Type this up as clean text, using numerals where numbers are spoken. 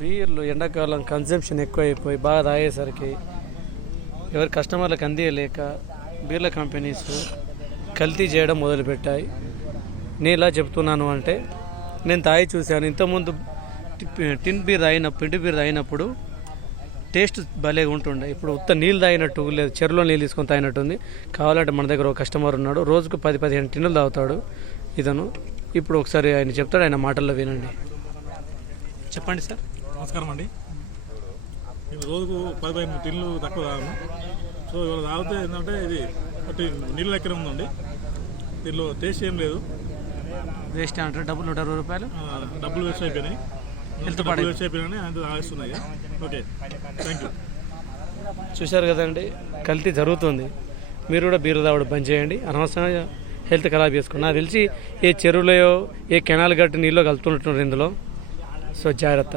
బీర్లు ఎండాకాలం కన్సంప్షన్ ఎక్కువైపోయి బాగా తాగేసరికి ఎవరి కస్టమర్లకు అందియలేక బీర్ల కంపెనీస్ కల్తీ చేయడం మొదలుపెట్టాయి. నేను ఇలా చెప్తున్నాను అంటే నేను తాగి చూశాను. ఇంతకుముందు పిండి బీర్ తాగినప్పుడు టేస్ట్ భలేగా ఉంటుండే. ఇప్పుడు ఉత్త నీళ్ళు తాగినట్టు లేదు, చెరువులో నీళ్ళు తీసుకొని తాగినట్టుంది. కావాలంటే మన దగ్గర ఒక కస్టమర్ ఉన్నాడు, రోజుకు 10-15 టిన్నులు తాగుతాడు ఇతను. ఇప్పుడు ఒకసారి ఆయన చెప్తాడు, ఆయన మాటల్లో వినండి. చెప్పండి సార్. నమస్కారం అండి. నేను రోజుకు 15 టిన్నులు తక్కువ తాగాను. సో ఇవాళ తాగితే ఏంటంటే ఇది నీళ్ళు ఎక్కడ ఉందండి, దీనిలో టేస్ట్ ఏం లేదు. వేస్ట్ అంటే డబ్బులు 160 రూపాయలు డబ్బులు వేస్ట్ అయిపోయినాయి, వేస్ట్ అయిపోయినాయి అంత తాగేస్తున్నాయి. Okay, thank you. చూశారు కదండి, కల్తీ జరుగుతుంది. మీరు కూడా బీరు తాగడం బంద్ చేయండి. అనవసరంగా హెల్త్ ఖరాబ్ చేసుకోండి. నాకు తెలిసి ఏ చెరువులో ఏ కెనాల్ గట్టి నీళ్ళు కలుపుతున్నట్టు ఇందులో. సో జాగ్రత్త.